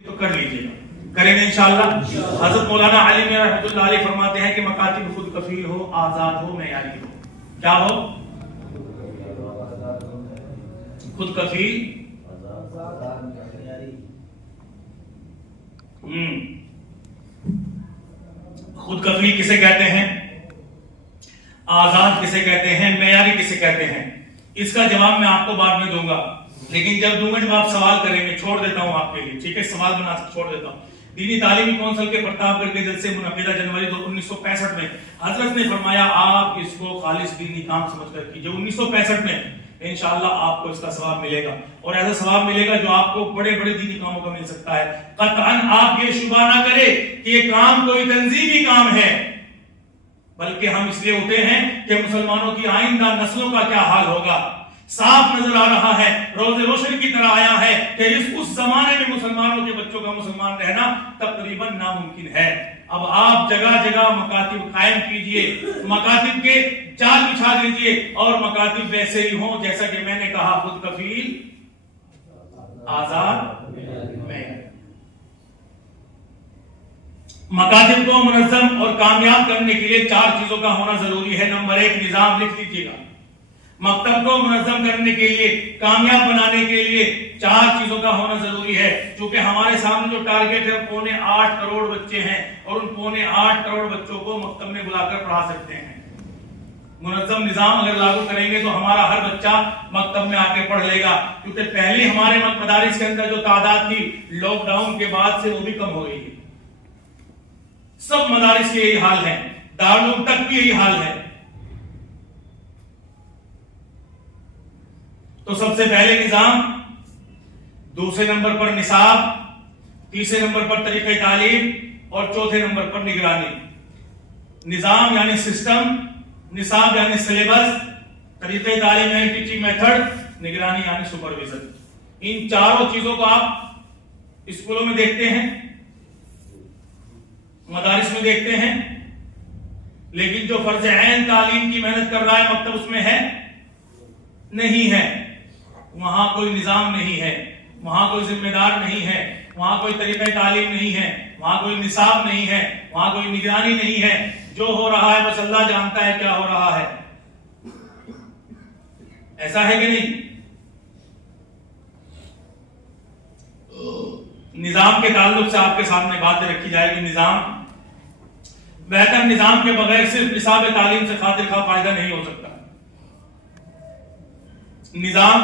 تو کر لیجیے گا, کریں گے انشاءاللہ. حضرت مولانا علی میاں رحمۃ اللہ علیہ فرماتے ہیں کہ مکاتب خود کفیل ہو, آزاد ہو, معیاری ہو. کیا ہو؟ خود کفیل, خود کفیل کسے کہتے ہیں, آزاد کسے کہتے ہیں, معیاری کسے کہتے ہیں؟ اس کا جواب میں آپ کو بعد میں دوں گا, لیکن جب دوں گا جب آپ سوال کریں گے. چھوڑ دیتا ہوں آپ کے لیے, ٹھیک ہے, سوال بنا کے چھوڑ دیتا ہوں. دینی تعلیمی کونسل کے پرتاپ گڑھ کے جلسے منعقدہ جنوری 1965 میں حضرت نے فرمایا آپ اس کو خالص دینی کام سمجھ کر کیجئے. 1965 میں انشاءاللہ آپ کو اس کا ثواب ملے گا, اور ایسا ثواب ملے گا جو آپ کو بڑے بڑے دینی کاموں کا مل سکتا ہے. قطعاً آپ یہ شبہ نہ کرے کہ یہ کام کوئی تنظیمی کام ہے, بلکہ ہم اس لیے ہوتے ہیں کہ مسلمانوں کی آئندہ نسلوں کا کیا حال ہوگا. صاف نظر آ رہا ہے, روز روشن کی طرح آیا ہے کہ اس زمانے میں مسلمانوں کے بچوں کا مسلمان رہنا تقریباً ناممکن ہے. اب آپ جگہ جگہ مکاتب قائم کیجئے, مکاتب کے جال بچھا دیجئے, اور مکاتب ویسے ہی ہوں جیسا کہ میں نے کہا, خود کفیل, آزاد, معیاری. مکاتب کو منظم اور کامیاب کرنے کے لیے 4 چیزوں کا ہونا ضروری ہے. نمبر 1, نظام. لکھ لیجیے گا. مکتب کو منظم کرنے کے لیے, کامیاب بنانے کے لیے 4 چیزوں کا ہونا ضروری ہے. چونکہ ہمارے سامنے جو ٹارگٹ ہے 8.25 کروڑ بچے ہیں, اور ان 8.25 کروڑ بچوں کو مکتب میں بلا کر پڑھا سکتے ہیں. منظم نظام اگر لاگو کریں گے تو ہمارا ہر بچہ مکتب میں آ کے پڑھ لے گا. کیونکہ پہلے ہمارے مدارس کے اندر جو تعداد تھی لاک ڈاؤن کے بعد سے وہ بھی کم ہو گئی ہے. سب مدارس کے یہی حال ہے, دارالعلوم تک بھی یہی حال ہے. تو سب سے پہلے نظام, دوسرے نمبر پر نصاب, تیسرے نمبر پر طریقہ تعلیم, اور چوتھے نمبر پر نگرانی. نظام یعنی سسٹم, نصاب یعنی سلیبس, طریقہ تعلیم یعنی ٹیچنگ میتھڈ, نگرانی یعنی سپرویژن. ان 4 چیزوں کو آپ اسکولوں میں دیکھتے ہیں, مدارس میں دیکھتے ہیں, لیکن جو فرض عین تعلیم کی محنت کر رہا ہے مکتب اس میں ہے نہیں ہے. وہاں کوئی نظام نہیں ہے, وہاں کوئی ذمہ دار نہیں ہے, وہاں کوئی طریقہ تعلیم نہیں ہے, وہاں کوئی نصاب نہیں ہے, وہاں کوئی نگرانی نہیں ہے. جو ہو رہا ہے بس اللہ جانتا ہے کیا ہو رہا ہے. ایسا ہے کہ نہیں؟ نظام کے تعلق سے آپ کے سامنے باتیں رکھی جائے گی. نظام, بہتر نظام کے بغیر صرف نصاب تعلیم سے خاطر خواہ فائدہ نہیں ہو سکتا. نظام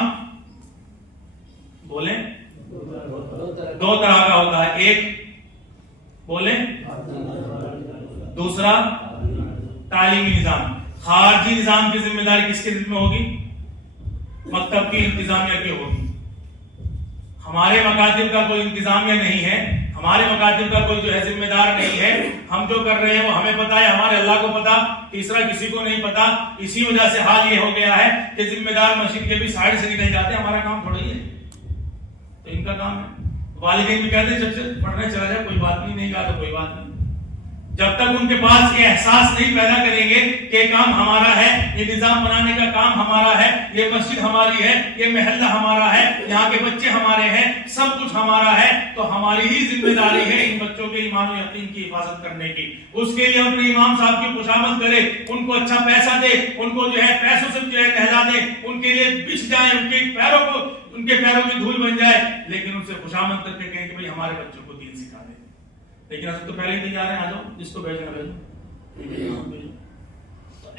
بولیں 2 طرح کا ہوتا ہے. ایک بولیں, دوسرا تعلیمی نظام. خارجی نظام کی ذمہ داری کس کے ذمہ ہوگی؟ مکتب کی انتظامیہ کی ہوگی. ہمارے مکاتب کا کوئی انتظامیہ نہیں ہے, ہمارے مکاتب کا کوئی جو ہے ذمہ دار نہیں ہے. ہم جو کر رہے ہیں وہ ہمیں پتا ہے, ہمارے اللہ کو پتا, تیسرا کسی کو نہیں پتا. اسی وجہ سے حال یہ ہو گیا ہے کہ ذمہ دار مسجد کے بھی سائڈ سے نکل جاتے ہیں. ہمارا کام تھوڑا ہی ہے, تو ان کا کام ہے. والدین بھی کہتے ہیں جب سے پڑھنے چلا جائے کوئی بات نہیں کہا تو کوئی بات نہیں. جب تک ان کے پاس یہ احساس نہیں پیدا کریں گے کہ یہ کام ہمارا ہے, یہ نظام بنانے کا کام ہمارا ہے, یہ مسجد ہماری ہے, یہ محلہ ہمارا ہے, یہاں کے بچے ہمارے ہیں, سب کچھ ہمارا ہے, تو ہماری ہی ذمہ داری ہے ان بچوں کے ایمان و یقین کی حفاظت کرنے کی. اس کے لیے ہم اپنے امام صاحب کی خوشامد کریں, ان کو اچھا پیسہ دے, ان کو جو ہے پیسوں سے جو ہے نہلا دیں, ان کے لیے بچ جائیں, ان کے پیروں کی دھول بن جائے, لیکن ان سے خوشامد کر کے کہیں کہ بھئی ہمارے بچوں کو دین سکھا دیں. لیکن حضرت تو پہلے ہی تیار ہیں, آ جاؤ, جس کو بھیجنا بھیجو.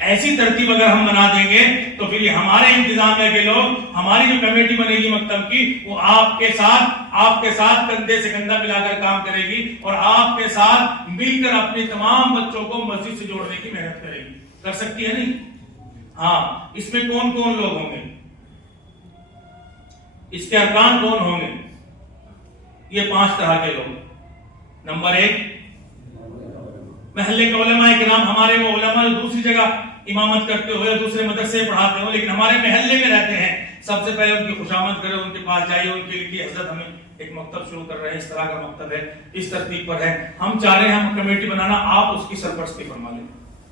ایسی ترتیب اگر ہم بنا دیں گے تو پھر یہ ہمارے انتظامیہ کے لوگ, ہماری جو کمیٹی بنے گی مکتب کی, وہ آپ کے ساتھ کندھے سے کندھا ملا کر کام کرے گی, اور آپ کے ساتھ مل کر اپنے تمام بچوں کو مسجد سے جوڑنے کی محنت کرے گی. کر سکتی ہے نہیں؟ ہاں. اس میں کون کون لوگ ہوں گے, اس کے ارکان کون ہوں گے؟ یہ 5 طرح کے لوگ. نمبر 1, محلے کے علماء کرام. ہمارے وہ علماء جو دوسری جگہ امامت کرتے ہوئے دوسرے مدرسے پڑھاتے ہو لیکن ہمارے محلے میں رہتے ہیں, سب سے پہلے ان کی خوشامد کریں, ان کے پاس جائیے, ان کے لیے حضرت ہمیں ایک مکتب شروع کر رہے ہیں, اس طرح کا مکتب ہے, اس ترتیب پر ہے, ہم چاہ رہے ہیں ہم کمیٹی بنانا, آپ اس کی سرپرستی فرما لیں.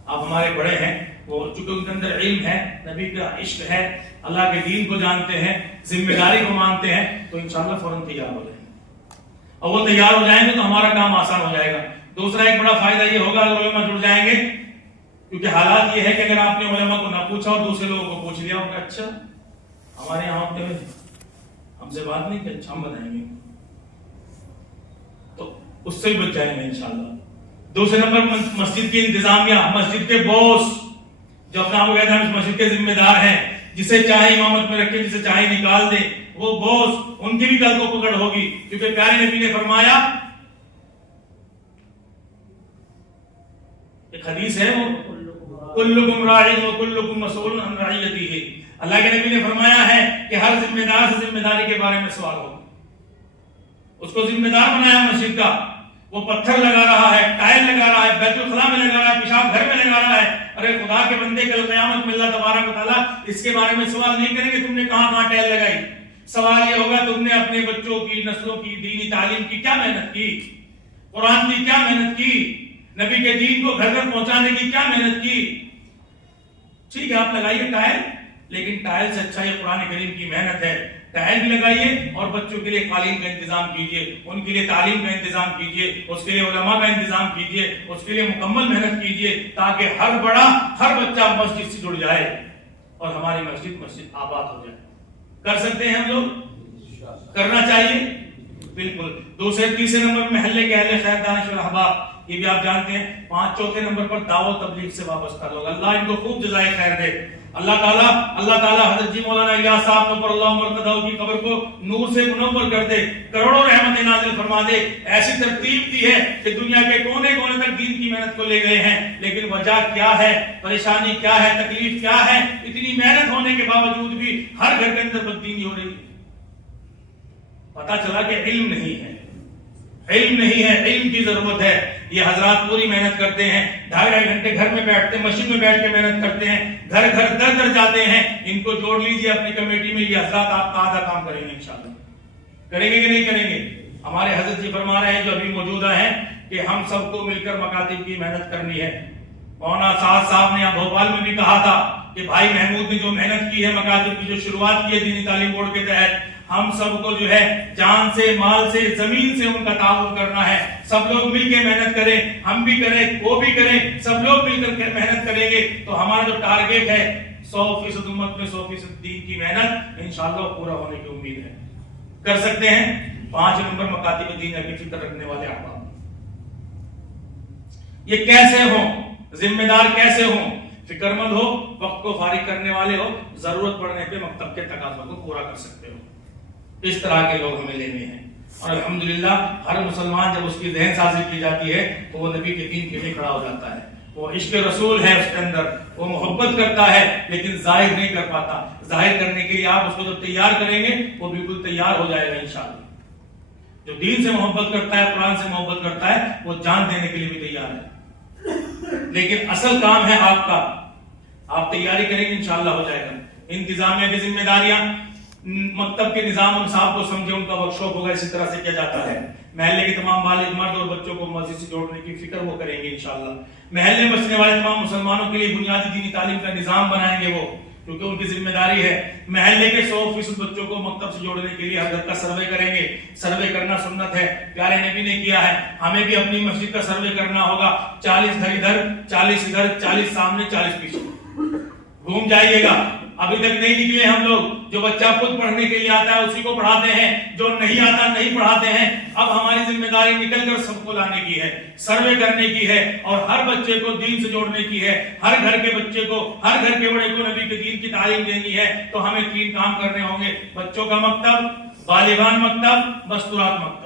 آپ ہمارے بڑے ہیں, وہ چونکہ ان کے اندر علم ہے, نبی کا عشق ہے, اللہ کے دین کو جانتے ہیں, ذمہ داری کو مانتے ہیں, تو انشاءاللہ فوراً تیار ہو جائیں. اور وہ تیار ہو جائیں گے تو ہمارا کام آسان ہو جائے گا. دوسرا ایک بڑا فائدہ یہ ہوگا اگر علماء جڑ جائیں گے، کیونکہ حالات یہ ہے کہ اگر آپ نے علماء کو نہ پوچھا اور دوسرے لوگوں کو پوچھ لیا کہ اچھا ہمارے یہاں ہوتے ہوئے ہم سے بات نہیں کہ اچھا ہم بتائیں گے، تو اس سے بھی بچ جائیں گے انشاءاللہ. دوسرے نمبر مسجد کی انتظامیہ، مسجد کے بوس جو اپنا آپ کو کہتے ہیں ہم اس مسجد کے ذمہ دار ہیں، جسے چاہے امامت میں رکھے جسے چاہے نکال دے، وہ بوس ان کی بھی کل کو پکڑ ہوگی. کیونکہ پیارے نبی نے فرمایا، ایک حدیث ہے وہ کلکم راعٍ وکلکم مسئول عن رعیتہ، اللہ کے نبی نے فرمایا ہے کہ ہر ذمہ دار سے ذمہ داری کے بارے میں سوال ہوگا. اس کو ذمہ دار بنایا مسجد کا، وہ پتھر لگا رہا ہے، ٹائل لگا رہا ہے، بیت الخلاء میں لگا رہا ہے، پیشاب گھر میں لگا رہا ہے. ارے خدا کے بندے کل قیامت میں اللہ تبارک و تعالیٰ اس کے بارے میں سوال نہیں کریں گے تم نے کہاں کہاں ٹائل لگائی. سوال یہ ہوگا تم نے اپنے بچوں کی، نسلوں کی دینی تعلیم کی کیا محنت کی، قرآن کی کیا محنت کی، نبی کے دین کو گھر گھر پہنچانے کی کیا محنت کی. ٹھیک ہے آپ لگائیے ٹائل، لیکن ٹائل سے اچھا یہ قرآن کریم کی محنت ہے. ٹائل بھی لگائیے اور بچوں کے لیے قالین کا انتظام کیجیے، ان کے لیے تعلیم کا انتظام کیجیے، اس کے لیے علماء کا انتظام کیجیے، اس کے لیے مکمل محنت کیجیے تاکہ ہر بڑا ہر بچہ مسجد سے جڑ جائے اور ہماری مسجد آباد ہو جائے. کر سکتے ہیں ہم لوگ، کرنا چاہیے بالکل. دوسرے تیسرے نمبر محلے کے اہل خیر دانش اور احباب، یہ بھی آپ جانتے ہیں. چوتھے نمبر پر دعوت تبلیغ سے وابستہ لوگ، اللہ ان کو خوب جزائے خیر دے. اللہ تعالیٰ حضرت جی مولانا الیاس صاحب پر اللہ مرتضیٰ کی قبر کو نور سے منور کر دے، کروڑوں رحمتیں نازل فرما دے. ایسی ترتیب دی ہے کہ دنیا کے کونے کونے تک دین کی محنت کو لے گئے ہیں، لیکن وجہ کیا ہے، پریشانی کیا ہے، تکلیف کیا ہے؟ اتنی محنت ہونے کے باوجود بھی ہر گھر کے اندر بددینی ہو رہی ہے. پتا چلا کہ علم نہیں ہے، علم نہیں ہے، علم کی ضرورت ہے. یہ حضرات پوری محنت کرتے ہیں، 2.5 گھنٹے گھر میں بیٹھتے ہیں، مسجد میں بیٹھ کے محنت کرتے ہیں، گھر گھر در در جاتے ہیں. ان کو جوڑ لیجئے اپنی کمیٹی میں، یہ حضرات آپ کا آدھا کام کریں گے انشاءاللہ. کریں گے کہ نہیں کریں گے؟ ہمارے حضرت جی فرما رہے ہیں جو ابھی موجودہ ہیں کہ ہم سب کو مل کر مکاتب کی محنت کرنی ہے. مولانا سعد صاحب نے یہاں بھوپال میں بھی کہا تھا کہ بھائی محمود نے جو محنت کی ہے، مکاتب کی جو شروعات کی ہے دینی تعلیم بورڈ کے تحت، ہم سب کو جو ہے جان سے، مال سے، زمین سے ان کا تعاون کرنا ہے. سب لوگ مل کے محنت کریں، ہم بھی کریں، وہ بھی کریں، سب لوگ مل کر محنت کریں گے تو ہمارا جو ٹارگیٹ ہے 100% امت میں 100% دین کی محنت انشاءاللہ پورا ہونے کی امید ہے. کر سکتے ہیں. 5 نمبر مکاتب دین کی فکر رکھنے والے احباب، یہ کیسے ہوں؟ ذمہ دار کیسے ہوں؟ فکر مند ہو، وقت کو فارغ کرنے والے ہو، ضرورت پڑنے پہ مکتب کے تقاضوں کو پورا کر سکتے ہو. اس طرح کے لوگ ہمیں لینے ہیں. اور الحمدللہ ہر مسلمان جب اس کی ذہن سازی کی جاتی ہے تو وہ نبی کے دین کے لیے کھڑا ہو جاتا ہے. وہ عشق رسول ہے اس کے اندر، وہ محبت کرتا ہے لیکن ظاہر نہیں کر پاتا. ظاہر کرنے کے لیے آپ اس کو جب تیار کریں گے وہ بالکل تیار ہو جائے گا انشاءاللہ. جو دین سے محبت کرتا ہے، قرآن سے محبت کرتا ہے، وہ جان دینے کے لیے بھی تیار ہے. لیکن اصل کام ہے آپ کا، آپ تیاری کریں گے انشاءاللہ ہو جائے گا. انتظامیہ کی ذمہ داریاں، مکتب کے نظام ان صاحب کو سمجھے، ان کا ورک شاپ ہوگا اسی طرح سے کیا جاتا ہے. محلے کے تمام بالغ مرد اور بچوں کو مسجد سے جوڑنے کی فکر وہ کریں گے انشاءاللہ. محلے میں بسنے والے تمام مسلمانوں کے لیے بنیادی دینی تعلیم کا نظام بنائیں گے وہ، کیونکہ ان کی ذمہ داری ہے. محلے کے 100% بچوں کو مکتب سے جوڑنے کے لیے ہر گھر کا سروے کریں گے. سروے کرنا سنت ہے، پیارے نبی نے کیا ہے. ہمیں بھی اپنی مسجد کا سروے کرنا ہوگا. 40 گھر ادھر، 40 ادھر، 40 سامنے، 40 پیچھے گھوم جائیے گا. ابھی تک نہیں نکلے ہم لوگ. جو بچہ خود پڑھنے کے لیے آتا ہے اسی کو پڑھاتے ہیں، جو نہیں آتا نہیں پڑھاتے ہیں. اب ہماری ذمہ داری نکل کر سب کو لانے کی ہے، سروے کرنے کی ہے اور ہر بچے کو دین سے جوڑنے کی ہے. ہر گھر کے بچے کو، ہر گھر کے بڑے کو نبی کے دین کی تعلیم دینی ہے. تو ہمیں 3 کام کرنے ہوں گے: بچوں کا مکتب، بالغان مکتب، مستورات مکتب.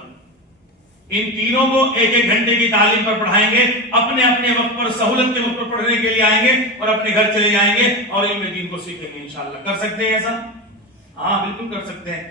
ان تینوں کو 1-1 گھنٹے کی تعلیم پر پڑھائیں گے. اپنے اپنے وقت پر، سہولت کے وقت پر پڑھنے کے لیے آئیں گے اور اپنے گھر چلے جائیں گے اور علم دین کو سیکھیں گے انشاءاللہ. کر سکتے ہیں ایسا؟ ہاں بالکل کر سکتے ہیں.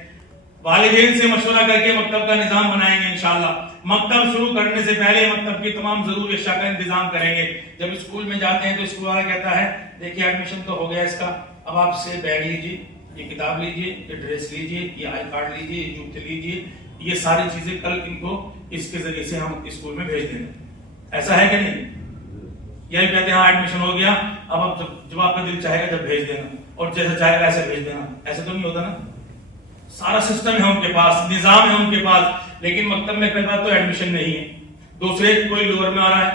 والدین سے مشورہ کر کے مکتب کا نظام بنائیں گے انشاءاللہ. مکتب شروع کرنے سے پہلے مکتب کی تمام ضروری اشیاء کا انتظام کریں گے. جب اسکول میں جاتے ہیں تو اسکول والا کہتا ہے دیکھیے ایڈمیشن تو ہو گیا اس کا، اب آپ سے بیگ لیجیے، یہ کتاب لیجیے، یہ ڈریس لیجیے، یہ آئی کارڈ لیجیے، یہ جوتے لیجیے، یہ ساری چیزیں کل ان کو اس کے ذریعے سے ہم اسکول میں بھیج دیں گے. ایسا ہے کہ نہیں؟ یہی کہتے ہیں ہاں ایڈمیشن ہو گیا، اب جب آپ کا دل چاہے گا جب بھیج دینا، اور جیسے چاہے گا ایسے بھیج دینا. ایسے تو نہیں ہوتا نا. سارا سسٹم ہے ان کے پاس، نظام ہے ان کے پاس. لیکن مکتب میں پہلی بات تو ایڈمیشن نہیں ہے، دوسرے کوئی لوور میں آ رہا ہے،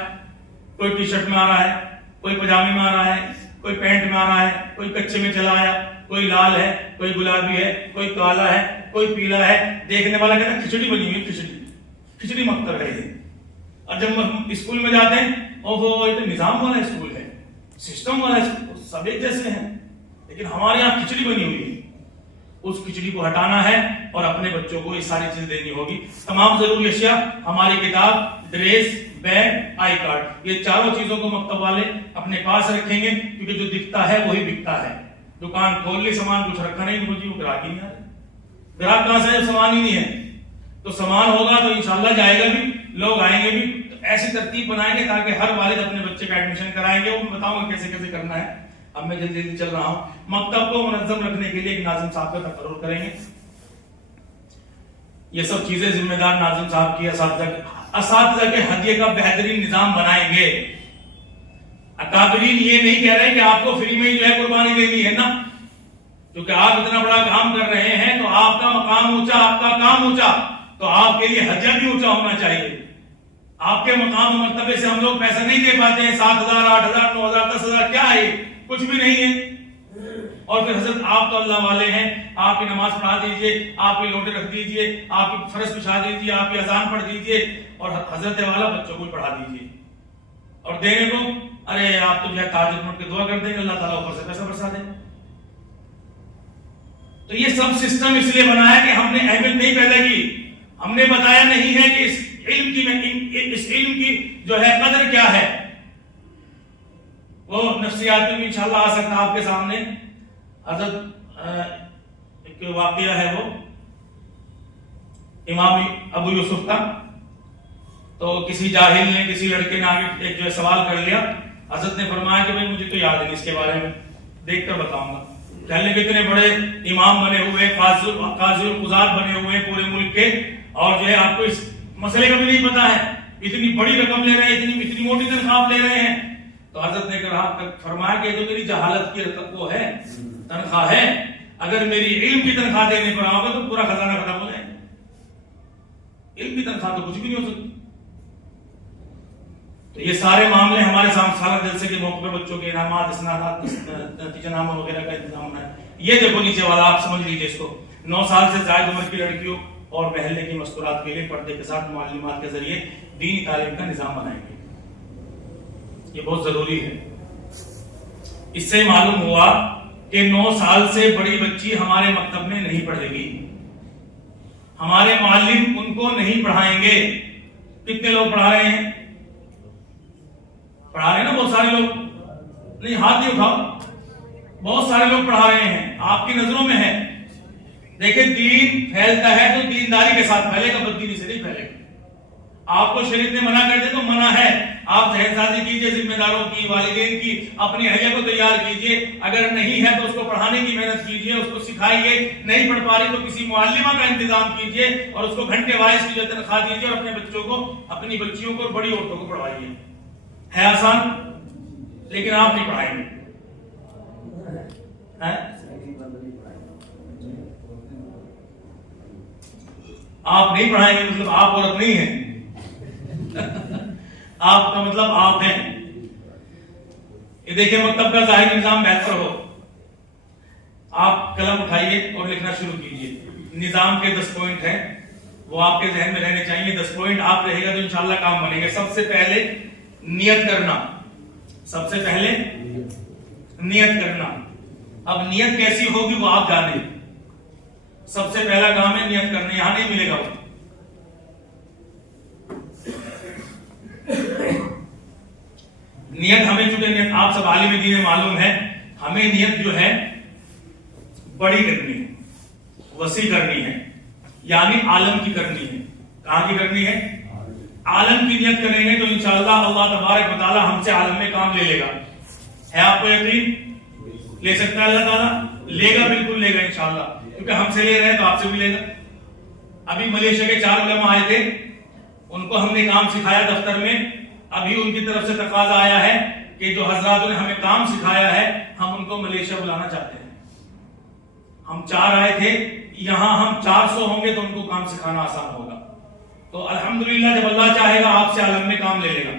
کوئی ٹی شرٹ میں آ رہا ہے، کوئی پجامے میں آ رہا ہے، کوئی پینٹ میں آ رہا ہے، کوئی کچے میں چلا آیا، کوئی لال ہے، کوئی گلابی ہے، کوئی کالا ہے، کوئی پیلا ہے، دیکھنے والا کہتا ہے کھچڑی بنی ہوئی، کھچڑی مکتب ہے یہ۔ اور جب ہم اسکول میں جاتے ہیں، اوہو یہ تو نظام والا اسکول ہے، سسٹم والا اسکول، سب ایک جیسے ہیں، لیکن ہمارے یہاں کھچڑی بنی ہوئی ہے۔ اس کھچڑی کو ہٹانا ہے اور اپنے بچوں کو یہ ساری چیز دینی ہوگی۔ تمام ضروری اشیاء، ہماری کتاب، ڈریس، بیگ، آئی کارڈ، یہ چاروں چیزوں کو مکتب والے اپنے پاس رکھیں گے، کیونکہ جو دکھتا ہے وہی بکتا ہے۔ دکان کھول لی، سامان کچھ رکھا نہیں، مجھے وہ گراہک ہی نہیں آ رہا۔ گراہک کہاں سے جب سامان ہی نہیں ہے؟ تو سامان ہوگا تو انشاءاللہ جائے گا بھی، لوگ آئیں گے بھی۔ تو ایسی ترتیب بنائیں گے تاکہ ہر والد اپنے بچے کا ایڈمیشن کرائیں گے۔ وہ بتاؤں گا کیسے کیسے کرنا ہے۔ اب میں جلدی چل رہا ہوں۔ مکتب کو منظم رکھنے کے لیے ایک ناظم صاحب کا تقرر کریں گے۔ یہ سب چیزیں ذمہ دار ناظم صاحب کی، اساتذہ کے ہدیے کا بہترین نظام بنائیں گے۔ اکابرین یہ نہیں کہہ رہے کہ آپ کو فری میں ہی جو ہے قربانی دینی ہے نا، کیونکہ آپ اتنا بڑا کام کر رہے ہیں تو آپ کا مقام اونچا، آپ کا کام اونچا، تو آپ کے لیے ہدیہ بھی اونچا ہونا چاہیے۔ آپ کے مقام و مرتبے سے ہم لوگ پیسہ نہیں دے پاتے ہیں۔ 7,000 8,000 9,000 10,000 کیا ہے؟ کچھ بھی نہیں ہے۔ اور پھر حضرت آپ تو اللہ والے ہیں، آپ کی نماز پڑھا دیجئے، آپ کی لوٹے رکھ دیجئے، آپ کی فرش بچھا دیجئے، آپ کی اذان پڑھ دیجئے، اور حضرت والا بچوں کو پڑھا دیجئے۔ اور دینے کو ارے آپ تو جو ہے تہجد پڑھ کے دعا کر دیں گے، اللہ تعالیٰ اوپر سے پیسہ برسا دے۔ تو یہ سب سسٹم اس لیے بنایا کہ ہم نے اہمیت نہیں پیدا کی، ہم نے بتایا نہیں ہے کہ اس علم کی جو ہے قدر کیا ہے۔ وہ نفسیات میں بھی انشاءاللہ آ سکتا آپ کے سامنے۔ حضرت ایک واقعہ ہے، وہ امام ابو یوسف کا، تو کسی جاہل نے کسی لڑکے نے آگے ایک جو ہے سوال کر لیا۔ حضرت نے فرمایا کہ بھائی مجھے تو یاد نہیں اس کے بارے میں، دیکھ کر بتاؤں گا۔ کہنے کے اتنے بڑے امام بنے ہوئے، قاضی القضات بنے ہوئے پورے ملک کے، اور جو ہے آپ کو اس مسئلے کا بھی نہیں پتا ہے، اتنی بڑی رقم لے رہے ہیں، اتنی موٹی تنخواہ لے رہے ہیں۔ تو حضرت نے فرمایا کہ جو میری جہالت کی رقم وہ ہے، تنخواہ ہے، اگر میری علم کی تنخواہ دینے پر آؤ گا تو پورا خزانہ ختم ہو جائے گا۔ علم کی تنخواہ تو کچھ بھی نہیں ہو سکتی۔ تو یہ سارے معاملے ہمارے سامنے سالہ جلسے کے موقع پر بچوں کے انعامات، اسنادات، نتیجہ نامہ وغیرہ کا انتظام ہونا ہے۔ یہ دیکھو نیچے والا، آپ سمجھ لیجیے اس کو۔ 9 سال سے زائد عمر کی لڑکیوں اور محلے کی مستورات کے لیے پردے کے ساتھ معلومات کے ذریعے دینی تعلیم کا نظام بنائیں گے۔ یہ بہت ضروری ہے۔ اس سے معلوم ہوا کہ 9 سال سے بڑی بچی ہمارے مکتب میں نہیں پڑھے گی، ہمارے معلم ان کو نہیں پڑھائیں گے۔ کتنے لوگ پڑھا رہے ہیں؟ پڑھا رہے ہیں نا بہت سارے لوگ، نہیں ہاتھ نہیں اٹھاؤ، بہت سارے لوگ پڑھا رہے ہیں، آپ کی نظروں میں ہے۔ دیکھیں دین پھیلتا ہے تو دینداری کے ساتھ پھیلے گا، بددینی سے نہیں پھیلے گا۔ آپ کو شریعت نے منع کر دے تو منع ہے، آپ ذہن سازی کیجئے ذمہ داروں کی، والدین کی، اپنی اہلیہ کو تیار کیجئے۔ اگر نہیں ہے تو اس کو پڑھانے کی محنت کیجئے، اس کو سکھائیے۔ نہیں پڑھ پا رہی تو کسی معلمہ کا انتظام کیجئے اور اس کو گھنٹے وائز کی جو تنخواہ دیجئے، اور اپنے بچوں کو، اپنی بچیوں کو اور بڑی عورتوں کو پڑھوائیے۔ ہے آسان، لیکن آپ نہیں پڑھائیں گے۔ آپ نہیں پڑھائیں گے مطلب آپ عورت نہیں ہیں، آپ کا مطلب آپ ہیں۔ یہ دیکھیں مکتب کا ظاہری نظام بہتر ہو، آپ قلم اٹھائیے اور لکھنا شروع کیجئے۔ نظام کے 10 پوائنٹ ہیں، وہ آپ کے ذہن میں رہنے چاہیے۔ 10 پوائنٹ آپ رہے گا تو انشاءاللہ کام بنے گا۔ سب سے پہلے نیت کرنا، سب سے پہلے نیت کرنا۔ اب نیت کیسی ہوگی وہ آپ جانیں۔ سب سے پہلا کام ہے نیت کرنا، یہاں نہیں ملے گا وہ۔ نیت ہمیں، چونکہ نیت آپ سب عالم دین معلوم ہے، ہمیں نیت جو ہے بڑی کرنی ہے، وسیع کرنی ہے، یعنی عالم کی کرنی ہے۔ کہاں کی کرنی ہے؟ عالم کی نیت کریں گے تو انشاءاللہ اللہ تبارک و تعالی ہم سے عالم میں کام لے لے گا۔ ہے آپ کو یقین؟ لے سکتا ہے اللہ تعالیٰ؟ لے گا، بالکل لے گا انشاءاللہ، کیونکہ ہم سے لے رہے ہیں تو آپ سے بھی لے گا۔ ابھی ملیشیا کے 4 علماء آئے تھے، ان کو ہم نے کام سکھایا دفتر میں۔ ابھی ان کی طرف سے تقاضا آیا ہے کہ جو حضرات نے ہمیں کام سکھایا ہے ہم ان کو ملیشیا بلانا چاہتے ہیں۔ ہم 4 آئے تھے، یہاں ہم 400 ہوں گے تو ان کو کام سکھانا آسان ہوگا۔ تو الحمدللہ جب اللہ چاہے گا آپ سے عالم میں کام لے لے گا،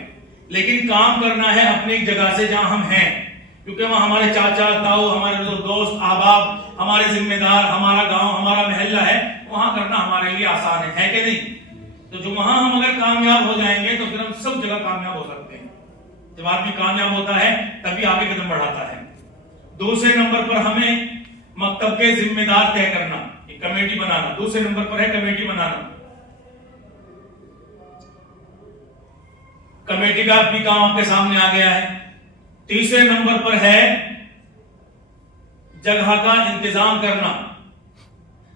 لیکن کام کرنا ہے اپنی ایک جگہ سے جہاں ہم ہیں، کیونکہ وہاں ہمارے چاچا تاؤ، ہمارے دوست احباب، ہمارے ذمہ دار، ہمارا گاؤں، ہمارا محلہ ہے، وہاں کرنا ہمارے لیے آسان ہے کہ نہیں؟ تو جو وہاں ہم اگر کامیاب ہو جائیں گے تو پھر ہم سب جگہ کامیاب ہو سکتے ہیں۔ جب آدمی کامیاب ہوتا ہے تبھی آگے قدم بڑھاتا ہے۔ دوسرے نمبر پر ہمیں مکتب کے ذمہ دار طے کرنا، ایک کمیٹی بنانا، دوسرے نمبر پر ہے کمیٹی بنانا۔ کمیٹی کا بھی کام آپ کے سامنے آ گیا ہے۔ تیسرے نمبر پر ہے جگہ کا انتظام کرنا۔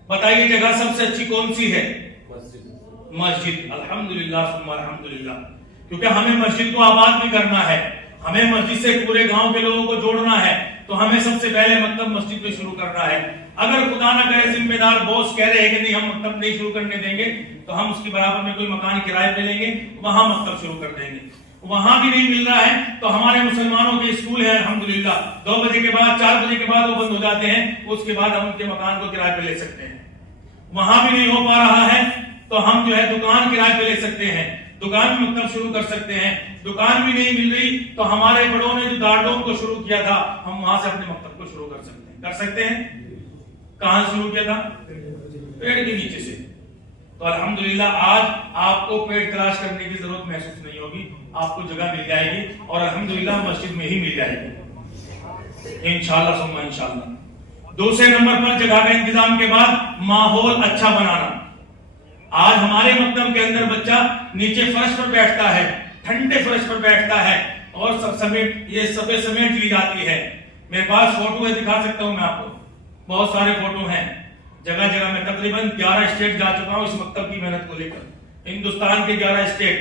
بتائیے جگہ سب سے اچھی کون سی ہے؟ مسجد۔ الحمدللہ ثم الحمدللہ، کیونکہ ہمیں مسجد کو آباد بھی کرنا ہے، ہمیں مسجد سے پورے گاؤں کے لوگوں کو جوڑنا ہے، تو ہمیں سب سے پہلے مکتب مسجد پہ شروع کرنا ہے۔ اگر خدا نہ کرے ذمہ دار باس کہہ رہے ہیں کہ نہیں ہم مکتب نہیں شروع کرنے دیں گے، تو ہم اس کے برابر میں کوئی مکان کرائے پہ لیں گے، وہاں مکتب شروع کر دیں گے۔ وہاں بھی نہیں مل رہا ہے تو ہمارے مسلمانوں کے اسکول ہیں الحمدللہ، 2 بجے کے بعد 4 بجے کے بعد وہ بند ہو جاتے ہیں، اس کے بعد ہم ان کے مکان کو کرائے پہ لے سکتے ہیں۔ وہاں بھی نہیں ہو پا رہا ہے تو ہم جو ہے دکان کرائے پہ لے سکتے ہیں، دکان میں مکتب شروع کر سکتے ہیں۔ دکان بھی نہیں مل رہی تو ہمارے بڑوں نے جو دارالعلوم کو شروع کیا تھا، ہم وہاں سے اپنے مکتب کو شروع کر سکتے ہیں۔ کر سکتے ہیں؟ کہاں شروع کیا تھا؟ پیڑ کے نیچے سے۔ تو الحمدللہ آج آپ کو پیڑ تلاش کرنے کی ضرورت محسوس نہیں ہوگی، آپ کو جگہ مل جائے گی، اور الحمدللہ مسجد میں ہی مل جائے گی انشاءاللہ ثم انشاءاللہ۔ دوسرے نمبر پر جگہ کا انتظام کے بعد ماحول اچھا بنانا۔ آج ہمارے مکتب کے اندر بچہ نیچے فرش پر بیٹھتا ہے، ٹھنڈے فرش پر بیٹھتا ہے، اور سب سمیٹ لی جاتی ہے۔ میرے پاس فوٹو ہے، دکھا سکتا ہوں میں آپ کو، بہت سارے فوٹو ہیں۔ جگہ جگہ میں تقریباً 11 اسٹیٹ جا چکا ہوں اس مکتب کی محنت کو لے کر، ہندوستان کے 11 اسٹیٹ،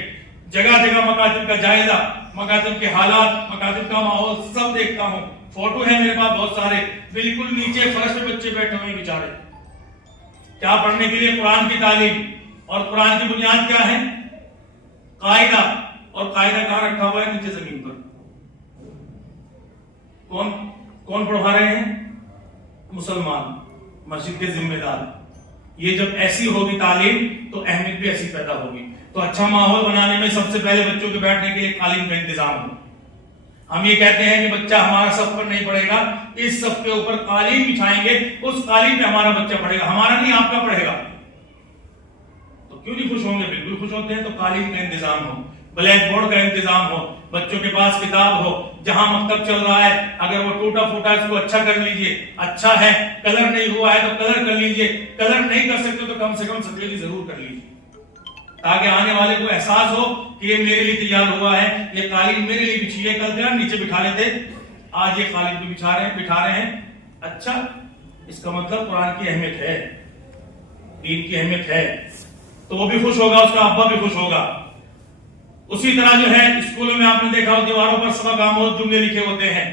جگہ جگہ مکاتب کا جائزہ، مکاتب کے حالات، مکاتب کا ماحول سب دیکھتا ہوں۔ فوٹو ہے میرے پاس بہت سارے، بالکل نیچے فرش پہ بچے بیٹھے ہوئے بیچارے، کیا پڑھنے کے لیے؟ قرآن کی تعلیم۔ اور قرآن کی بنیاد کیا ہے؟ قاعدہ۔ اور قاعدہ کہاں رکھا ہوا ہے؟ نیچے زمین پر۔ کون پڑھا رہے ہیں؟ مسلمان، مسجد کے ذمہ دار۔ یہ جب ایسی ہوگی تعلیم تو اہمیت بھی ایسی پیدا ہوگی۔ تو اچھا ماحول بنانے میں سب سے پہلے بچوں کے بیٹھنے کے لیے قالین کا انتظام ہو۔ ہم یہ کہتے ہیں کہ بچہ ہمارا صف پر نہیں پڑھے گا، اس صف کے اوپر قالین بچھائیں گے، اس قالین پہ ہمارا بچہ پڑھے گا، ہمارا نہیں آپ کا پڑھے گا۔ تو کیوں نہیں خوش ہوں گے؟ بالکل خوش ہوتے ہیں۔ تو قالین کا انتظام ہو، بلیک بورڈ کا انتظام ہو، بچوں کے پاس کتاب ہو، جہاں مکتب چل رہا ہے اگر وہ ٹوٹا پھوٹا اس کو اچھا کر لیجئے، اچھا ہے، کلر نہیں ہوا ہے تو کلر کر لیجئے، کلر نہیں کر سکتے تو کم سے کم سفیدی ضرور کر لیجئے، تاکہ آنے والے کو احساس ہو کہ یہ میرے لیے تیار ہوا ہے، یہ قالین میرے لیے بچھی ہے۔ کل تیار نیچے بٹھا لیتے، آج یہ قالین پہ بٹھا رہے ہیں، اچھا، اس کا مطلب قرآن کی اہمیت ہے، دین کی اہمیت ہے، تو وہ بھی خوش ہوگا، اس کا ابا بھی خوش ہوگا۔ اسی طرح جو ہے اسکولوں میں آپ نے دیکھا ہو دیواروں پر سبق آموز جملے لکھے ہوتے ہیں،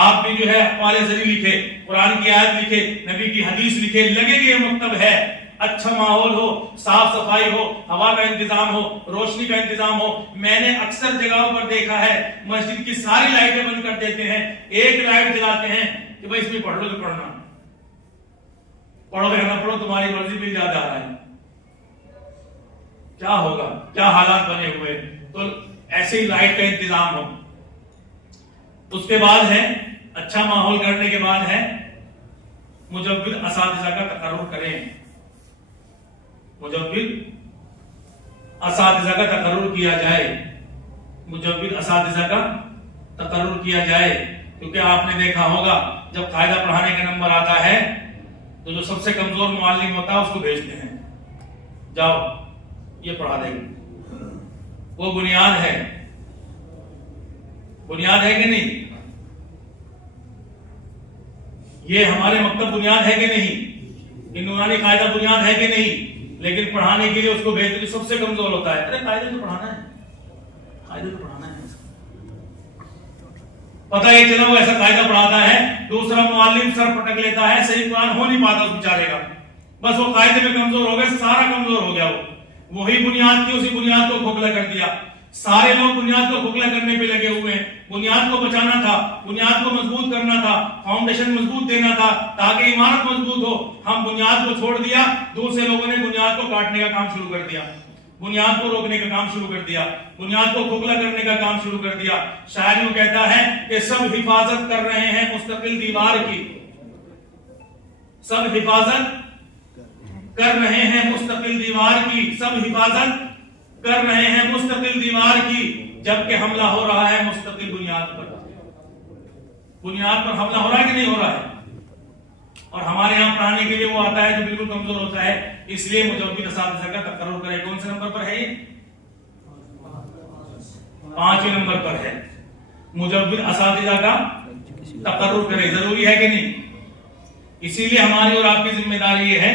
آپ بھی جو ہے اقوال زری لکھے، قرآن کی آیت لکھے، نبی کی حدیث لکھے، لگے کہ یہ مکتب ہے، اچھا ماحول ہو، صاف صفائی ہو، ہوا کا انتظام ہو، روشنی کا انتظام ہو۔ میں نے اکثر جگہوں پر دیکھا ہے مسجد کی ساری لائٹیں بند کر دیتے ہیں، ایک لائٹ جلاتے ہیں کہ بھائی اس میں پڑھ لو تو پڑھنا، پڑھو یا نہ پڑھو تمہاری مرضی، بھی زیادہ آ رہا ہے، کیا ہوگا، کیا حالات بنے ہوئے۔ تو ایسے ہی لائٹ کا انتظام ہو۔ اس کے بعد ہے اچھا ماحول کرنے کے بعد ہے مجوّد اساتذہ کا تقرر کریں، مجوّد اساتذہ کا تقرر کیا جائے، مجوّد اساتذہ کا تقرر کیا جائے، کیونکہ آپ نے دیکھا ہوگا جب قاعدہ پڑھانے کا نمبر آتا ہے تو جو سب سے کمزور معلم ہوتا ہے اس کو بھیجتے ہیں، جاؤ یہ پڑھا دیں گے، وہ بنیاد ہے، بنیاد ہے کہ نہیں؟ یہ ہمارے مکتب بنیاد ہے کہ نہیں؟ یہ نورانی قاعدہ بنیاد ہے کہ نہیں؟ لیکن پڑھانے کے لیے اس کو بھیجتے سب سے کمزور ہوتا ہے، ارے قاعدہ تو پڑھانا ہے، قاعدہ تو پڑھانا ہے، پتہ یہ چلا وہ ایسا قاعدہ پڑھاتا ہے، دوسرا معلم سر پٹک لیتا ہے، صحیح قرآن ہو نہیں پاتا اس بیچارے کا، بس وہ قاعدے میں کمزور ہو گئے، سارا کمزور ہو گیا، وہی بنیاد تھی، اسی بنیاد کو کھوکھلا کر دیا۔ سارے لوگ بنیاد کو کھوکھلا کرنے پہ لگے ہوئے ہیں، بنیاد کو بچانا تھا، بنیاد کو مضبوط کرنا تھا، فاؤنڈیشن مضبوط دینا تھا تاکہ عمارت مضبوط ہو، ہم بنیاد کو چھوڑ دیا، دوسرے لوگوں نے بنیاد کو کاٹنے کا کام شروع کر دیا۔ بنیاد کو روکنے کا کام شروع کر دیا، بنیاد کو کھوکھلا کرنے کا کام شروع کر دیا۔ شاعر یوں کہتا ہے کہ سب حفاظت کر رہے ہیں مستقل دیوار کی، سب حفاظت کر رہے ہیں مستقل دیوار کی، سب حفاظت کر رہے ہیں مستقل دیوار کی، جبکہ حملہ ہو رہا ہے مستقل بنیاد پر۔ بنیاد پر حملہ ہو رہا ہے کہ نہیں ہو رہا ہے؟ اور ہمارے یہاں پڑھانے کے لیے وہ آتا ہے جو بالکل کمزور ہوتا ہے، اس لیے مجوید اساتذہ کا تقرر کرے۔ کون سے نمبر پر ہے یہ؟ 5ویں نمبر پر ہے، مجوید اساتذہ کا تقرر کرے۔ ضروری ہے کہ نہیں؟ اسی لیے ہماری اور آپ کی ذمہ داری یہ ہے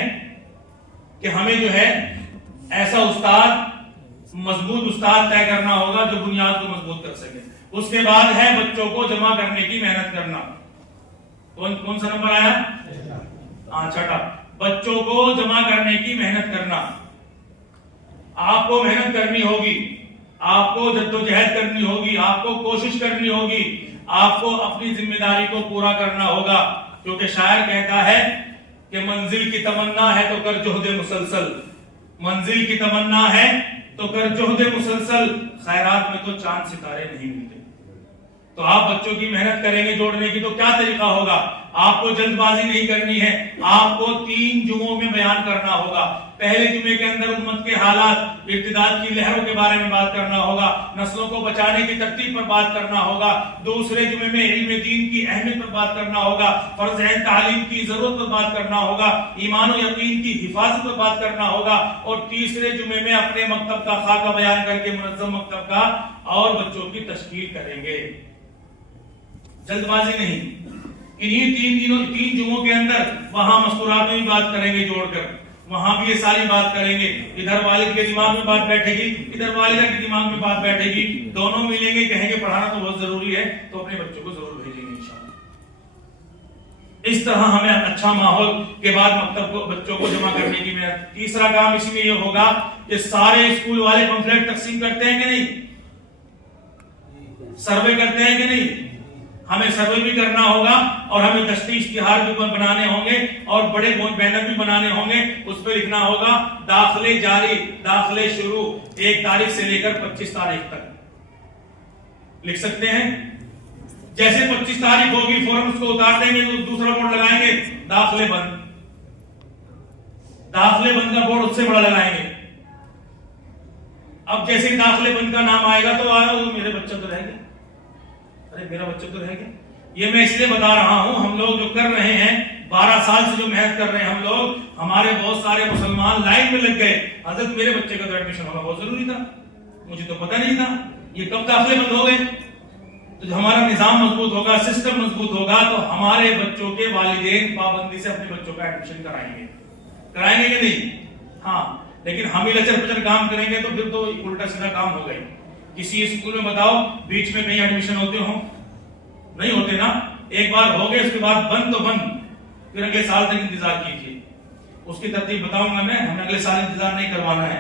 کہ ہمیں جو ہے ایسا استاد، مضبوط استاد طے کرنا ہوگا جو بنیاد کو مضبوط کر سکے۔ اس کے بعد ہے بچوں کو جمع کرنے کی محنت کرنا۔ کون سا نمبر آیا؟ چھٹا، بچوں کو جمع کرنے کی محنت کرنا۔ آپ کو محنت کرنی ہوگی، آپ کو جدوجہد کرنی ہوگی، آپ کو کوشش کرنی ہوگی، آپ کو اپنی ذمہ داری کو پورا کرنا ہوگا، کیونکہ شاعر کہتا ہے کہ منزل کی تمنا ہے تو کر جہد مسلسل، منزل کی تمنا ہے تو کر جہد مسلسل، خیرات میں تو چاند ستارے نہیں ملتے۔ تو آپ بچوں کی محنت کریں گے جوڑنے کی تو کیا طریقہ ہوگا؟ آپ کو جلد بازی نہیں کرنی ہے، آپ کو 3 جمعوں میں بیان کرنا ہوگا۔ پہلے جمعے کے اندر امت کے حالات، ارتداد کی لہروں کے بارے میں بات کرنا ہوگا، نسلوں کو بچانے کی ترتیب پر بات کرنا ہوگا۔ دوسرے جمعے میں علم دین کی اہمیت پر بات کرنا ہوگا، فرض عین تعلیم کی ضرورت پر بات کرنا ہوگا، ایمان و یقین کی حفاظت پر بات کرنا ہوگا، اور تیسرے جمعے میں اپنے مکتب کا خاکہ بیان کر کے منظم مکتب کا اور بچوں کی تشکیل کریں گے۔ جلد بازی نہیں، انہی 3 جمعوں کے اندر وہاں مستورات میں بھی بات کریں گے جوڑ کر، وہاں بھی یہ ساری بات کریں گے۔ ادھر والد کے دماغ میں بات بیٹھے گی، ادھر والدہ کے دماغ میں بات بیٹھے گی، دونوں ملیں گے، کہیں گے پڑھانا تو بہت ضروری ہے، تو اپنے بچوں کو ضرور بھیجیں گے انشاءاللہ۔ اس طرح ہمیں اچھا ماحول کے بعد مکتب کو بچوں کو جمع کرنے کی محنت۔ تیسرا کام اسی میں یہ ہوگا کہ سارے اسکول والے پمفلیٹ تقسیم کرتے ہیں کہ نہیں؟ سروے کرتے ہیں کہ نہیں؟ ہمیں سروے بھی کرنا ہوگا، اور ہمیں دستی اشتہار بھی بنانے ہوں گے، اور بڑے بینر بھی بنانے ہوں گے۔ اس پہ لکھنا ہوگا داخلے جاری، داخلے شروع 1 تاریخ سے لے کر 25 تاریخ تک لکھ سکتے ہیں۔ جیسے 25 تاریخ ہوگی فوراً اس کو اتار دیں گے، دوسرا بورڈ لگائیں گے داخلے بند، داخلے بند کا بورڈ اس سے بڑا لگائیں گے۔ اب جیسے داخلے بند کا نام آئے گا تو میرے بچہ تو رہ گیا، میرا بچہ تو رہ گیا۔ یہ میں اس لیے بتا رہا ہوں، ہم لوگ جو کر رہے ہیں 12 سال سے جو محنت کر رہے ہیں ہم لوگ، ہمارے بہت سارے مسلمان لائن میں لگ گئے، حضرت میرے بچے کا تو ایڈمیشن ہونا بہت ضروری تھا، مجھے تو پتہ نہیں تھا، یہ کب داخلے بند ہو گئے؟ تو جو ہمارا نظام مضبوط ہوگا، سسٹم مضبوط ہوگا، تو ہمارے بچوں کے والدین پابندی سے اپنے بچوں کا ایڈمیشن کرائیں گے کہ نہیں؟ ہاں، لیکن ہم ہی لچر پچر کام کریں گے تو پھر تو الٹا سیدھا کام ہو گئی۔ کسی اسکول میں بتاؤ بیچ میں کہیں ایڈمیشن ہوتے ہوں؟ نہیں ہوتے نا، ایک بار ہو گئے اس کے بعد بند تو بند، پھر اگلے سال تک انتظار کیجیے۔ اس کی ترتیب بتاؤں گا میں، ہمیں اگلے سال انتظار نہیں کروانا ہے۔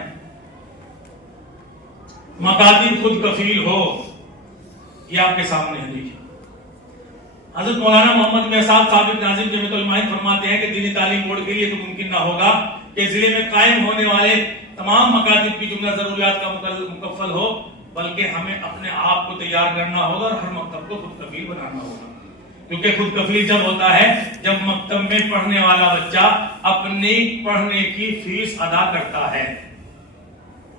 مکاتب خود کفیل ہو، یہ آپ کے سامنے ہے، دیکھیے حضرت مولانا محمد میساب ثابت ناظم جمیعۃ العلماء فرماتے ہیں کہ دینی تعلیم بورڈ کے لیے تو ممکن نہ ہوگا کہ ضلع میں قائم ہونے والے تمام مکاتب کی جملہ ضروریات کا مکفل ہو، بلکہ ہمیں اپنے آپ کو تیار کرنا ہوگا اور ہر مکتب کو خود کفیل بنانا ہوگا۔ کیونکہ خود کفیل جب ہوتا ہے جب مکتب میں پڑھنے والا بچہ اپنی پڑھنے کی فیس ادا کرتا ہے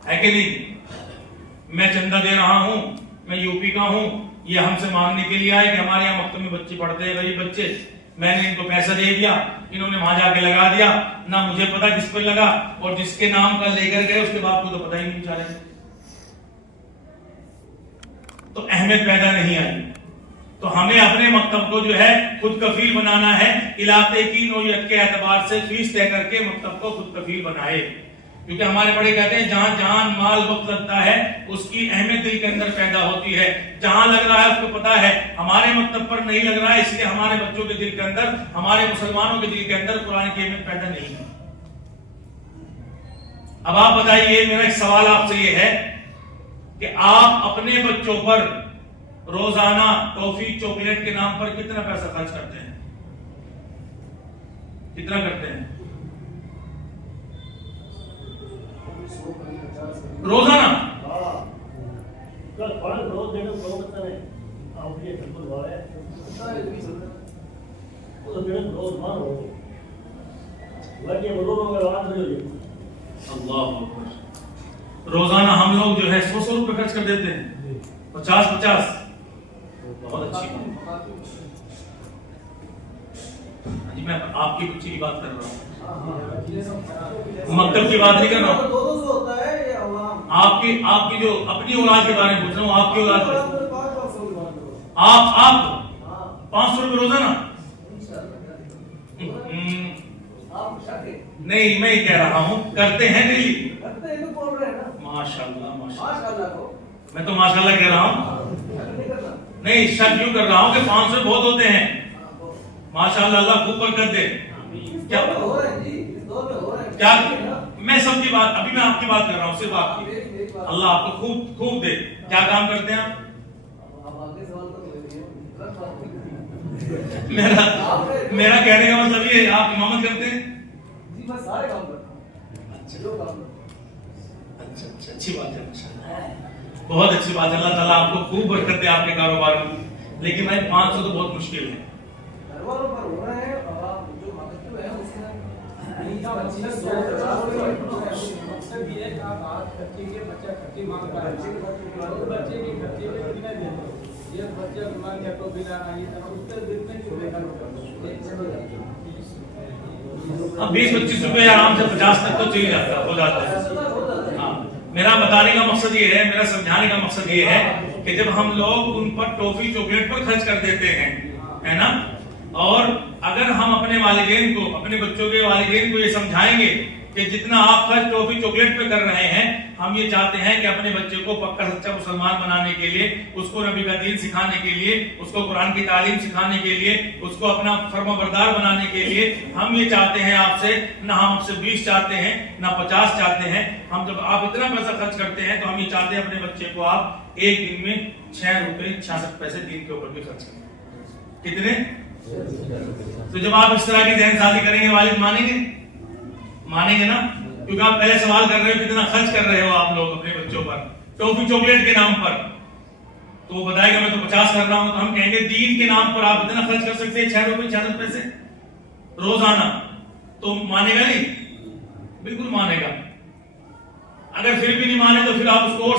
کہ نہیں؟ میں چندہ دے رہا ہوں، میں یو پی کا ہوں، یہ ہم سے مانگنے کے لیے آئے کہ ہمارے یہاں مکتب میں بچے پڑھتے ہیں، غریب بچے، میں نے ان کو پیسہ دے دیا، انہوں نے وہاں جا کے لگا دیا، نہ مجھے پتا کس پر لگا، اور جس کے نام کا لے کر گئے اس کے باپ کو تو پتہ ہی نہیں چلا، تو اہمیت پیدا نہیں آئی۔ تو ہمیں اپنے مکتب کو جو ہے خود کفیل بنانا ہے، علاقے کی نوعیت کے اعتبار سے فیس طے کر کے مکتب کو خود کفیل بنائے، کیونکہ ہمارے بڑے کہتے ہیں جہاں جان مال وقت لگتا ہے اس کی اہمیت دل کے اندر پیدا ہوتی ہے، جہاں لگ رہا ہے اس کو پتا ہے ہمارے مکتب پر نہیں لگ رہا ہے، اس لیے ہمارے بچوں کے دل کے اندر، ہمارے مسلمانوں کے دل کے اندر قرآن کی اہمیت پیدا نہیں ہے۔ اب آپ بتائیے، میرا ایک سوال آپ سے یہ ہے کہ آپ اپنے بچوں پر روزانہ ٹافی چاکلیٹ کے نام پر کتنا پیسہ خرچ کرتے ہیں؟ کتنا کرتے ہیں؟ روزانہ اللہ روزانہ ہم لوگ جو ہے 100 روپے خرچ کر دیتے ہیں، 50 بہت اچھی بات۔ جی میں آپ کی بچی کی بات کر رہا ہوں، مکتب کی بات نہیں کر رہا ہوں، آپ کی جو اپنی اولاد کے بارے میں پوچھ رہا ہوں، آپ کی اولاد آپ 500 روپے روزانہ؟ نہیں میں کہہ رہا ہوں کرتے ہیں ڈیلی؟ ماشاءاللہ ماشاءاللہ، میں تو ماشاءاللہ کہہ رہا ہوں، نہیں شک کیوں کر رہا ہوں کہ 500 بہت ہوتے ہیں، ماشاءاللہ اللہ خوب برکت دے۔ کیا میں سب کی بات، ابھی میں آپ کی بات کر رہا ہوں، صرف آپ کی، اللہ آپ کو خوب خوب دے۔ کیا کام کرتے ہیں آپ؟ میرا کہنے کا مطلب یہ ہے آپ امامت کرتے ہیں؟ اچھا اچھی بات ہے، بہت اچھی بات ہے، اللہ تعالیٰ آپ کو خوب برکت دے آپ کے کاروبار میں۔ لیکن بھائی 500 تو بہت مشکل ہے۔ اب 20-25 روپے آرام سے 50 تک تو چل جاتا ہو جاتا ہے۔ ہاں میرا بتانے کا مقصد یہ ہے، میرا سمجھانے کا مقصد یہ ہے کہ جب ہم لوگ ان پر ٹافی چاکلیٹ پر خرچ کر دیتے ہیں، ہے نا، اور اگر ہم اپنے والدین کو، اپنے بچوں کے والدین کو یہ سمجھائیں گے کہ جتنا آپ خرچ ٹافی چاکلیٹ پہ کر رہے ہیں، ہم یہ چاہتے ہیں کہ اپنے بچے کو پکا سچا مسلمان بنانے کے لیے، اس کو نبی کا دین سکھانے کے لیے، اس کو قرآن کی تعلیم سکھانے کے لیے، اس کو اپنا فرما بردار بنانے کے لیے ہم یہ چاہتے ہیں آپ سے، نہ ہم آپ سے 20 چاہتے ہیں نہ 50 چاہتے ہیں۔ ہم جب آپ اتنا پیسہ خرچ کرتے ہیں تو ہم یہ چاہتے ہیں اپنے بچے کو آپ ایک دن میں 6 روپے 66 پیسے دین کے اوپر بھی خرچ کریں۔ کتنے؟ تو جب آپ اس طرح کی ذہن سازی کریں گے والد مانیں گے نا، کیونکہ آپ پہلے سوال کر رہے ہو کتنا خرچ کر رہے ہو آپ لوگ اپنے بچوں پر ٹافی چاکلیٹ کے نام پر، تو وہ بتائے گا میں تو 50 کر رہا ہوں، تو ہم کہیں گے دین کے نام پر آپ اتنا خرچ کر سکتے ہیں 6 روپے 66 پیسے روزانہ، تو مانے گا نہیں؟ بالکل مانے گا۔ اگر پھر بھی نہیں مانے تو پھر آپ اس کو اور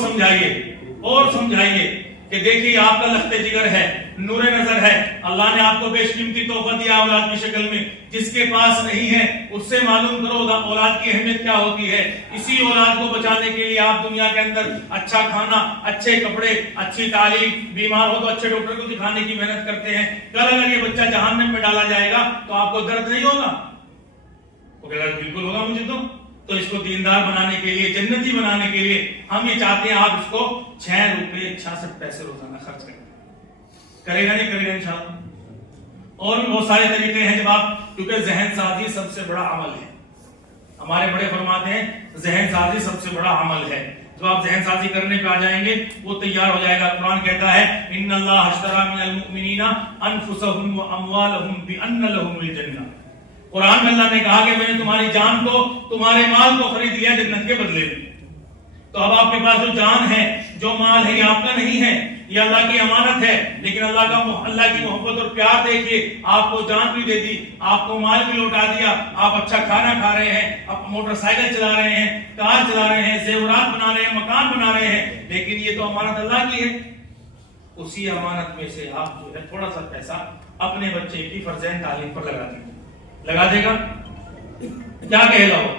سمجھائیے کہ دیکھیے آپ کا لخت جگر ہے، نور نظر ہے، اللہ نے آپ کو بیش قیمتی تحفہ دیا اولاد کی شکل میں، جس کے پاس نہیں ہے اس سے معلوم کرو اولاد کی اہمیت کیا ہوتی ہے۔ اسی اولاد کو بچانے کے لیے آپ دنیا کے اندر اچھا کھانا، اچھے کپڑے، اچھی تعلیم، بیمار ہو تو اچھے ڈاکٹر کو دکھانے کی محنت کرتے ہیں۔ کل اگر یہ بچہ جہنم میں ڈالا جائے گا تو آپ کو درد نہیں ہوگا؟ وہ کہے گا بالکل ہوگا مجھے تو اس کو دیندار بنانے کے لیے، جنتی بنانے کے لیے ہم یہ چاہتے ہیں آپ اس کو 6 روپے 66 پیسے روزانہ خرچ کریں۔ کرے گا نہیں کرے گا انشاءاللہ؟ اور بھی بہت سارے طریقے ہیں جب آپ، کیونکہ ذہن سازی سب سے بڑا عمل ہے، ہمارے بڑے فرماتے ہیں ذہن سازی سب سے بڑا عمل ہے۔ جب آپ ذہن سازی کرنے پہ آ جائیں گے وہ تیار ہو جائے گا۔ قرآن کہتا ہے ان اللہ اشتری من المؤمنین انفسهم واموالهم بان لهم الجنہ، قرآن میں اللہ نے کہا کہ میں نے تمہاری جان کو، تمہارے مال کو خرید لیا جنت کے بدلے میں۔ تو اب آپ کے پاس جو جان ہے، جو مال ہے، یہ آپ کا نہیں ہے، یہ اللہ کی امانت ہے، لیکن اللہ کی محبت اور پیار دیکھیے، آپ کو جان بھی دے دی، آپ کو مال بھی لوٹا دیا، آپ اچھا کھانا کھا رہے ہیں، آپ موٹر سائیکل چلا رہے ہیں، کار چلا رہے ہیں، زیورات بنا رہے ہیں، مکان بنا رہے ہیں، لیکن یہ تو امانت اللہ کی ہے۔ اسی امانت میں سے آپ جو ہے تھوڑا سا پیسہ اپنے بچے کی فرزین تعلیم پر لگا دیجیے، لگا دے گا؟ کیا کہے گا وہ؟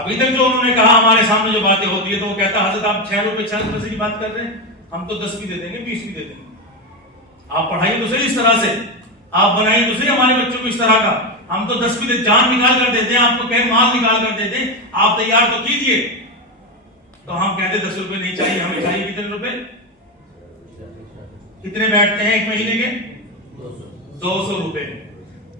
ابھی تک جو انہوں نے کہا ہمارے سامنے جو باتیں ہوتی ہے تو وہ کہتا حضرت آپ 6 روپے 66 پیسے کی بات کر رہے ہیں، ہم تو 10 بھی دے دیں گے، 20 بھی دے دیں گے، آپ پڑھائیے تو صحیح اس طرح سے، آپ بنائیے تو صحیح ہمارے بچوں کو اس طرح کا، ہم تو 10 بھی دے، جان نکال کر دیتے ہیں، آپ کو کہیں مال نکال کر دیتے ہیں، آپ تیار تو کیجئے۔ تو ہم کہتے 10 روپے نہیں چاہیے، ہمیں چاہیے کتنے روپے؟ کتنے بیٹھتے ہیں ایک مہینے کے؟ 200 روپے۔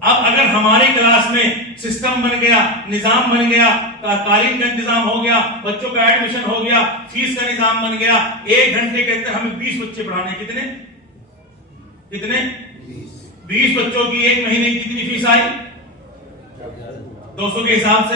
اب اگر ہماری کلاس میں سسٹم بن گیا، نظام بن گیا، تعلیم کا انتظام ہو گیا، بچوں کا ایڈمیشن ہو گیا، فیس کا نظام بن گیا، 1 گھنٹے کے اندر ہمیں 20 بچے پڑھانے، کتنے 20 بچوں کی ایک مہینے کی کتنی فیس آئی؟ 200 کے حساب سے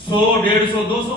100, 150, 200।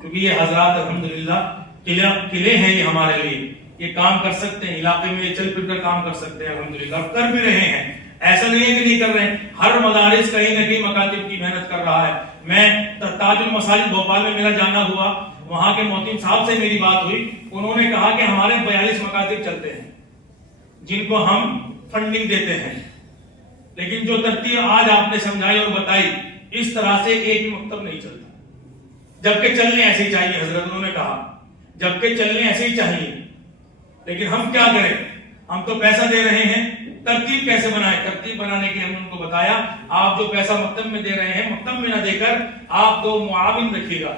کیونکہ یہ حضرات الحمدللہ قلعے ہیں یہ ہمارے لیے، یہ کام کر سکتے ہیں علاقے میں، یہ چل پھر کر کام کر سکتے ہیں الحمدللہ، اور کر بھی رہے ہیں، ایسا نہیں ہے کہ نہیں کر رہے ہیں۔ ہر مدارس کہیں نہ کہیں مکاتب کی محنت کر رہا ہے۔ میں تاج المساجد بھوپال میں میرا جانا ہوا، وہاں کے محتم صاحب سے میری بات ہوئی، انہوں نے کہا کہ ہمارے 42 مکاتب چلتے ہیں جن کو ہم فنڈنگ دیتے ہیں، لیکن جو ترتیب آج آپ نے سمجھائی اور بتائی اس طرح سے ایک بھی مکتب نہیں چلتا، جبکہ چلنے ایسے ہی چاہیے۔ حضرت انہوں نے کہا جبکہ چلنے ایسے ہی چاہیے، لیکن ہم کیا کریں؟ ہم تو پیسہ دے رہے ہیں، ترتیب کیسے بنائے؟ ترتیب بنانے کے ہم نے ان کو بتایا، آپ جو پیسہ مکتب میں دے رہے ہیں مکتب میں نہ دے کر آپ 2 معاون رکھیے گا،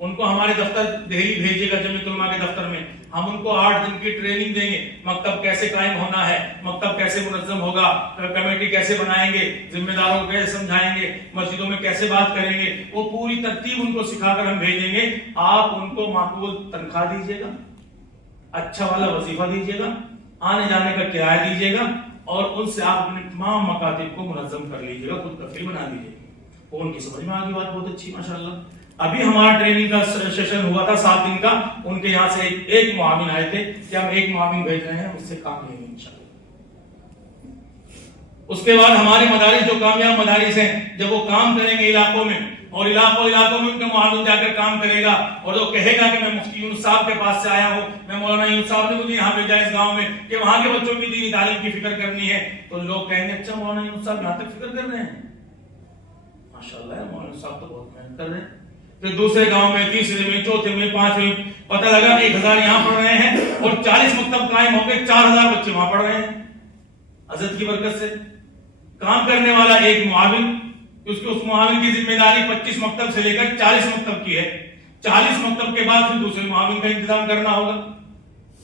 ان کو ہمارے دفتر دہلی بھیجیے گا، جمعیت علماء کے دفتر میں ہم ان کو 8 دن کی ٹریننگ دیں گے، مکتب کیسے قائم ہونا ہے، مکتب کیسے منظم ہوگا، کمیٹی کیسے بنائیں گے، ذمہ داروں کو کیسے سمجھائیں گے، مسجدوں میں کیسے بات کریں گے، وہ پوری ترتیب ان کو سکھا کر ہم بھیجیں گے۔ آپ ان کو معقول تنخواہ دیجیے گا، اچھا والا وظیفہ دیجیے گا، آنے جانے کا کرایہ دیجیے گا، اور ان سے آپ اپنے تمام مکاتب کو منظم کر لیجیے گا، خود کفیل بنا لیجیے گا۔ ان کی سمجھ میں آگئی بات بہت اچھی ماشاءاللہ۔ ابھی ہمارا ٹریننگ کا سیشن ہوا تھا 7 دن کا، ان کے یہاں سے ایک معاون آئے تھے کہ ہم 1 معاون بھیج رہے ہیں، اس سے کام لیں گے انشاءاللہ۔ اس کے بعد ہمارے مدارس جو کامیاب مدارس ہیں، جب وہ کام کریں گے علاقوں میں، اور علاقوں میں ان کا معاون جا کر کام کرے گا، اور جو کہے گا کہ میں مفتی یونس صاحب کے پاس سے آیا ہوں، میں مولانا یونس صاحب نے مجھے یہاں بھیجا اس گاؤں میں کہ وہاں کے بچوں کی دینی تعلیم کی فکر کرنی ہے، تو لوگ کہیں گے اچھا مولانا یونس صاحب یہاں تک فکر کر رہے ہیں، ماشاءاللہ مولانا صاحب تو بہت محنت کر رہے ہیں۔ پھر دوسرے گاؤں میں، تیسرے میں، چوتھے میں، 5ویں پتہ لگا 1000 یہاں پڑھ رہے ہیں اور 40 مکتب قائم ہو گئے، 4000 بچے وہاں پڑھ رہے ہیں حضرت کی برکت سے۔ کام کرنے والا ایک معاون، اس معاون کی ذمہ داری 25 مکتب سے لے کر 40 مکتب کی ہے، 40 مکتب کے بعد پھر دوسرے معاون کا انتظام کرنا ہوگا۔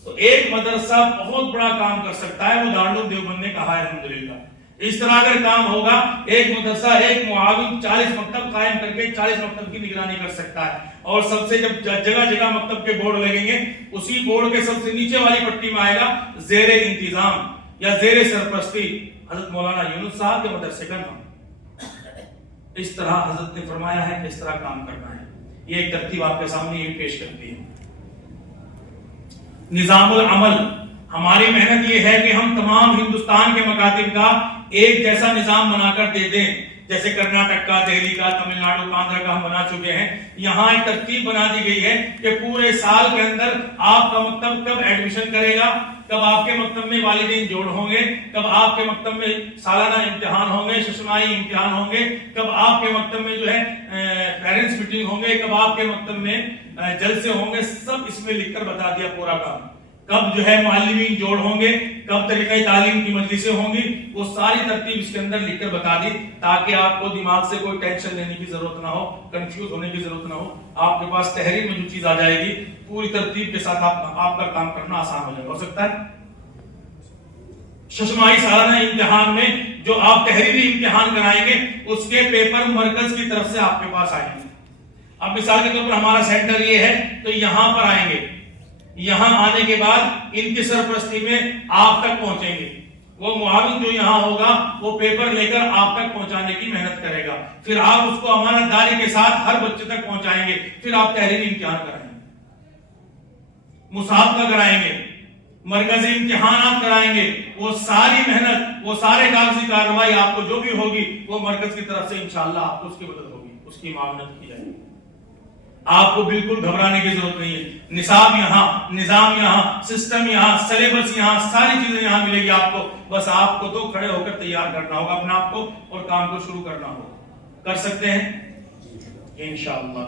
تو ایک مدرسہ بہت بڑا کام کر سکتا ہے، وہ دارالعلوم دیوبند نے کہا ہے الحمدللہ۔ اس طرح اگر کام ہوگا، ایک مدرسہ ایک معاون 40 مکتب قائم کر کے 40 مکتب کی نگرانی کر سکتا ہے، اور سب سے جب جگہ جگہ مکتب کے بورڈ لگیں گے، اسی بورڈ کے سب سے نیچے والی پٹی میں آئے گا زیر انتظام یا زیر سرپرستی حضرت مولانا یونس صاحب کے مدرسے کا نام۔ اس طرح حضرت نے فرمایا ہے کہ اس طرح کام کرنا ہے۔ یہ ایک ترتیب آپ کے سامنے یہ پیش کرتی ہے۔ نظام العمل، ہماری محنت یہ ہے کہ ہم تمام ہندوستان کے مکاتب کا ایک جیسا نظام بنا کر دے دیں، جیسے کرناٹک کا، دہلی کا، تمل ناڈو، آندھرا کا ہم بنا چکے ہیں۔ یہاں ایک ترتیب بنا دی گئی ہے کہ پورے سال کے اندر آپ کا مکتب کب ایڈمیشن کرے گا، کب آپ کے مکتب میں والدین جوڑ ہوں گے، کب آپ کے مکتب میں سالانہ امتحان ہوں گے، ششماہی امتحان ہوں گے، کب آپ کے مکتب میں جو ہے پیرنٹس میٹنگ ہوں گے، کب آپ کے مکتب میں جلسے ہوں گے، سب اس میں لکھ کر بتا دیا پورا کام۔ کب جو ہے معلمین جوڑ ہوں گے، کب طریقہ تعلیم کی مجلسیں ہوں گی، وہ ساری ترتیب اس کے اندر لکھ کر بتا دی، تاکہ آپ کو دماغ سے کوئی ٹینشن لینے کی ضرورت نہ ہو، کنفیوز ہونے کی ضرورت نہ ہو۔ آپ کے پاس تحریر میں جو چیز آ جائے گی، پوری ترتیب کے ساتھ آپ کا کام کرنا آسان ہو جائے گا۔ ہو سکتا ہے ششماہی سالانہ امتحان میں جو آپ تحریری امتحان کرائیں گے، اس کے پیپر مرکز کی طرف سے آپ کے پاس آئیں گے۔ اب مثال کے طور پر ہمارا سینٹر یہ ہے، تو یہاں پر آئیں گے، یہاں آنے کے بعد ان کی سرپرستی میں آپ تک پہنچیں گے۔ وہ معاون جو یہاں ہوگا وہ پیپر لے کر آپ تک پہنچانے کی محنت کرے گا، پھر آپ اس کو امانت داری کے ساتھ ہر بچے تک پہنچائیں گے، پھر آپ تحریری امتحان کرائیں گے، مسابقہ کرائیں گے، مرکزی امتحانات کرائیں گے، وہ ساری محنت، وہ سارے کاغذی کارروائی آپ کو جو بھی ہوگی وہ مرکز کی طرف سے انشاءاللہ آپ کو اس کی مدد ہوگی، اس کی معاونت کی جائے گی۔ آپ کو بالکل گھبرانے کی ضرورت نہیں ہے۔ نصاب یہاں، نظام یہاں، سسٹم یہاں، سلیبس یہاں، ساری چیزیں یہاں ملے گی آپ کو، بس آپ کو تو کھڑے ہو کر تیار کرنا ہوگا اپنے آپ کو اور کام کو شروع کرنا ہوگا۔ کر سکتے ہیں انشاءاللہ۔